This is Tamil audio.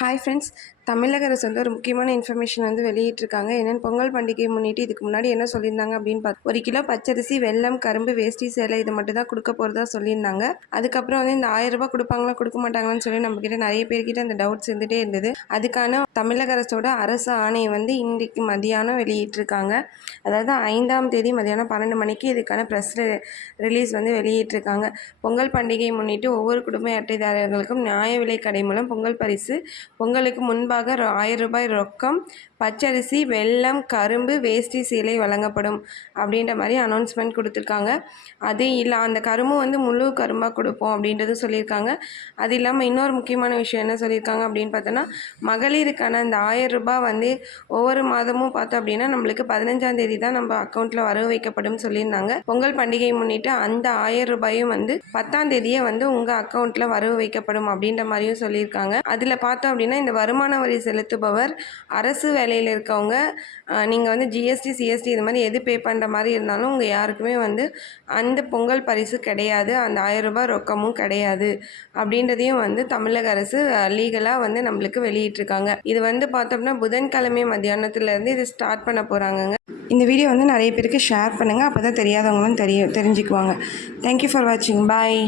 Hi friends, தமிழக அரசு வந்து ஒரு முக்கியமான இன்ஃபர்மேஷன் வந்து வெளியிட்டிருக்காங்க. என்னென்னு பொங்கல் பண்டிகையை முன்னிட்டு இதுக்கு முன்னாடி என்ன சொல்லியிருந்தாங்க அப்படின்னு பார்த்து ஒரு கிலோ பச்சரிசி வெல்லம் கரும்பு வேஷ்டி சேலை இது மட்டும் தான் கொடுக்க போகிறதா சொல்லியிருந்தாங்க. அதுக்கப்புறம் வந்து இந்த ஆயிரம் ரூபாய் கொடுப்பாங்களா கொடுக்க மாட்டாங்களான்னு சொல்லி நம்மக்கிட்ட நிறைய பேர்கிட்ட அந்த டவுட்ஸ் இருந்துகிட்டே இருந்தது. அதுக்கான தமிழக அரசோட அரசு ஆணையை வந்து இன்றைக்கு மதியானம் வெளியிட்டிருக்காங்க. அதாவது ஐந்தாம் தேதி மதியானம் பன்னெண்டு மணிக்கு இதுக்கான ப்ரெஸ் ரிலீஸ் வந்து வெளியிட்டிருக்காங்க. பொங்கல் பண்டிகையை முன்னிட்டு ஒவ்வொரு குடும்ப அட்டைதாரர்களுக்கும் நியாய விலை கடை மூலம் பொங்கல் பரிசு பொங்கலுக்கு முன்பாக ரொ- ஆயிரம் ரூபாய் ரொக்கம் பச்சரிசி வெல்லம் கரும்பு வேஷ்டி சீலை வழங்கப்படும் அப்படின்ற மாதிரி அனௌன்ஸ்மெண்ட் கொடுத்துருக்காங்க. அது இல்லை அந்த கரும்பு வந்து முழு கரும்பாக கொடுப்போம் அப்படின்றது சொல்லியிருக்காங்க. அது இல்லாமல் இன்னொரு முக்கியமான விஷயம் என்ன சொல்லியிருக்காங்க அப்படின்னு பார்த்தோன்னா மகளிருக்கான அந்த ஆயிரம் ரூபாய் வந்து ஒவ்வொரு மாதமும் பார்த்தோம் அப்படின்னா நம்மளுக்கு பதினஞ்சாம் தேதி தான் நம்ம அக்கௌண்ட்டில் வரவு வைக்கப்படும் சொல்லியிருந்தாங்க. பொங்கல் பண்டிகை முன்னிட்டு அந்த ஆயிரம் ரூபாயும் வந்து பத்தாம் தேதியே வந்து உங்கள் அக்கௌண்ட்டில் வரவு வைக்கப்படும் அப்படின்ற மாதிரியும் சொல்லியிருக்காங்க. அதில் பார்த்தோம் அப்படின்னா இந்த வருமான வரி செலுத்துபவர் அரசு வேலையில் இருக்கவங்க நீங்கள் வந்து ஜிஎஸ்டி சிஎஸ்டி இது மாதிரி எது பே பண்ணுற மாதிரி இருந்தாலும் உங்கள் யாருக்குமே வந்து அந்த பொங்கல் பரிசு கிடையாது அந்த ஆயிரம் ரூபாய் ரொக்கமும் கிடையாது அப்படின்றதையும் வந்து தமிழக அரசு லீகலாக வந்து நம்மளுக்கு வெளியிட்டிருக்காங்க. இது வந்து பார்த்தோம்னா புதன்கிழமை மத்தியானத்துலேருந்து இது ஸ்டார்ட் பண்ண போகிறாங்கங்க இந்த வீடியோ வந்து நிறைய பேருக்கு ஷேர் பண்ணுங்கள் அப்போ தான் தெரியாதவங்களும் தெரிய தெரிஞ்சுக்குவாங்க. தேங்க்யூ ஃபார் வாட்சிங் பாய்